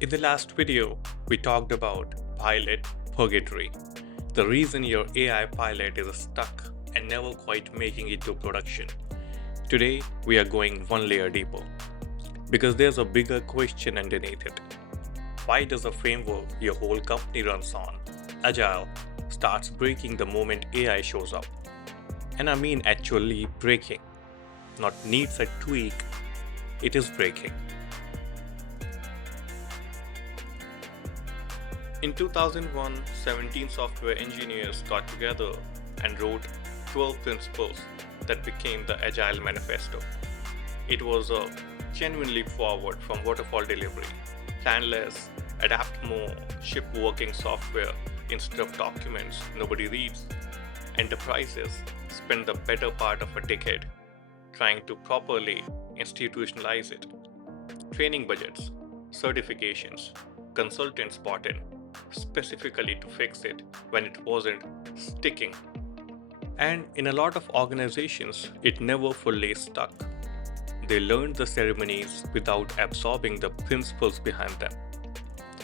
In the last video, we talked about pilot purgatory, the reason your AI pilot is stuck and never quite making it to production. Today, we are going one layer deeper because there's a bigger question underneath it. Why does the framework your whole company runs on, Agile, starts breaking the moment AI shows up? And I mean actually breaking, not needs a tweak, it is breaking. In 2001, 17 software engineers got together and wrote 12 principles that became the Agile Manifesto. It was a genuine leap forward from waterfall delivery, plan less, adapt more, ship working software instead of documents nobody reads. Enterprises spend the better part of a decade trying to properly institutionalize it. Training budgets, certifications, consultants bought in specifically to fix it when it wasn't sticking. And in a lot of organizations, it never fully stuck. They learned the ceremonies without absorbing the principles behind them.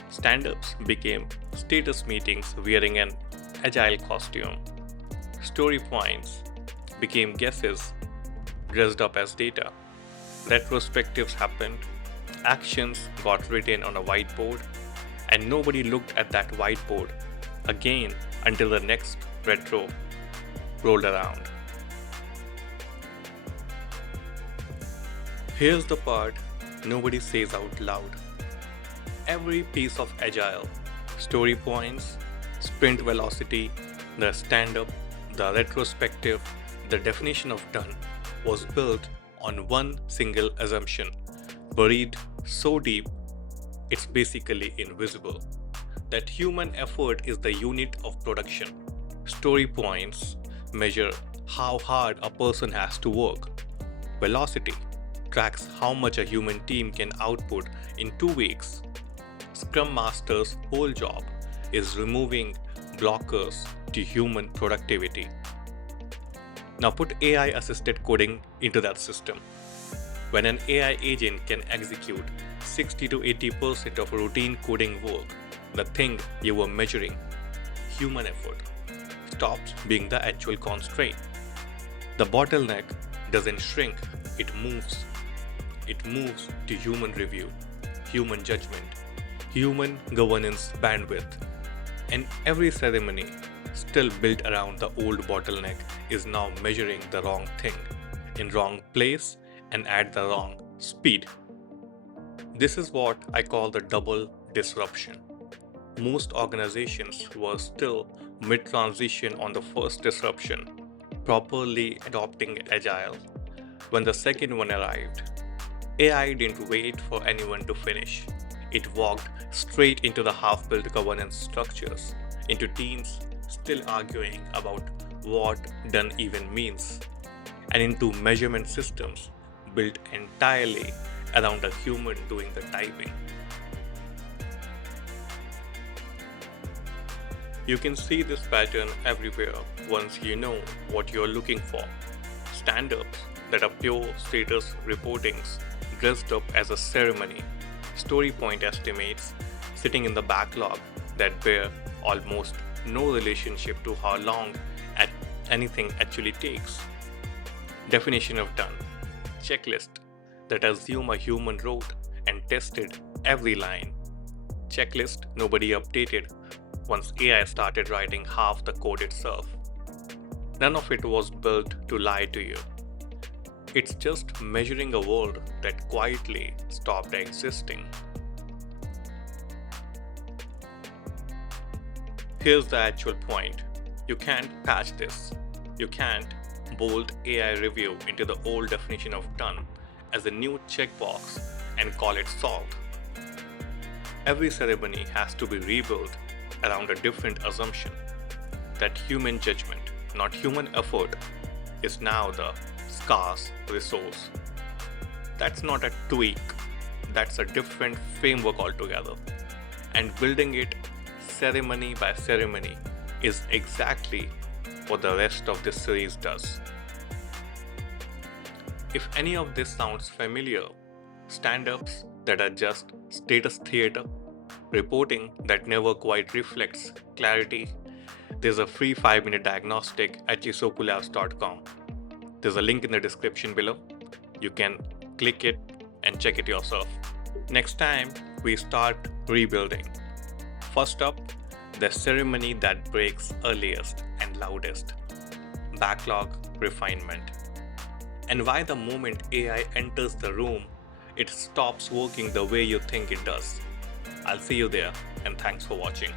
Stand-ups became status meetings wearing an agile costume. Story points became guesses dressed up as data. Retrospectives happened, actions got written on a whiteboard, and nobody looked at that whiteboard again until the next retro rolled around. Here's the part nobody says out loud. Every piece of agile, story points, sprint velocity, the stand-up, the retrospective, the definition of done was built on one single assumption, buried so deep it's basically invisible. That human effort is the unit of production. Story points measure how hard a person has to work. Velocity tracks how much a human team can output in 2 weeks. Scrum Master's whole job is removing blockers to human productivity. Now put AI assisted coding into that system. When an AI agent can execute 60 to 80% of routine coding work, the thing you were measuring, human effort, stops being the actual constraint. The bottleneck doesn't shrink, it moves. It moves to human review, human judgment, human governance bandwidth. And every ceremony still built around the old bottleneck is now measuring the wrong thing, in wrong place and at the wrong speed. This is what I call the double disruption. Most organizations were still mid-transition on the first disruption, properly adopting Agile. When the second one arrived, AI didn't wait for anyone to finish. It walked straight into the half-built governance structures, into teams still arguing about what done even means, and into measurement systems built entirely around a human doing the typing. You can see this pattern everywhere once you know what you're looking for. Stand-ups that are pure status reportings dressed up as a ceremony, story point estimates sitting in the backlog that bear almost no relationship to how long anything actually takes. Definition of done, checklist that assume a human wrote and tested every line. Checklist nobody updated once AI started writing half the code itself. None of it was built to lie to you. It's just measuring a world that quietly stopped existing. Here's the actual point. You can't patch this. You can't bolt AI review into the old definition of done as a new checkbox and call it solved. Every ceremony has to be rebuilt around a different assumption that human judgment, not human effort, is now the scarce resource. That's not a tweak, that's a different framework altogether. And building it ceremony by ceremony is exactly what the rest of this series does. If any of this sounds familiar, stand-ups that are just status theater, reporting that never quite reflects clarity. There's a free 5-minute diagnostic at chisokulabs.com. There's a link in the description below. You can click it and check it yourself. Next time, we start rebuilding. First up, the ceremony that breaks earliest and loudest. Backlog refinement. And why the moment AI enters the room, it stops working the way you think it does. I'll see you there, and thanks for watching.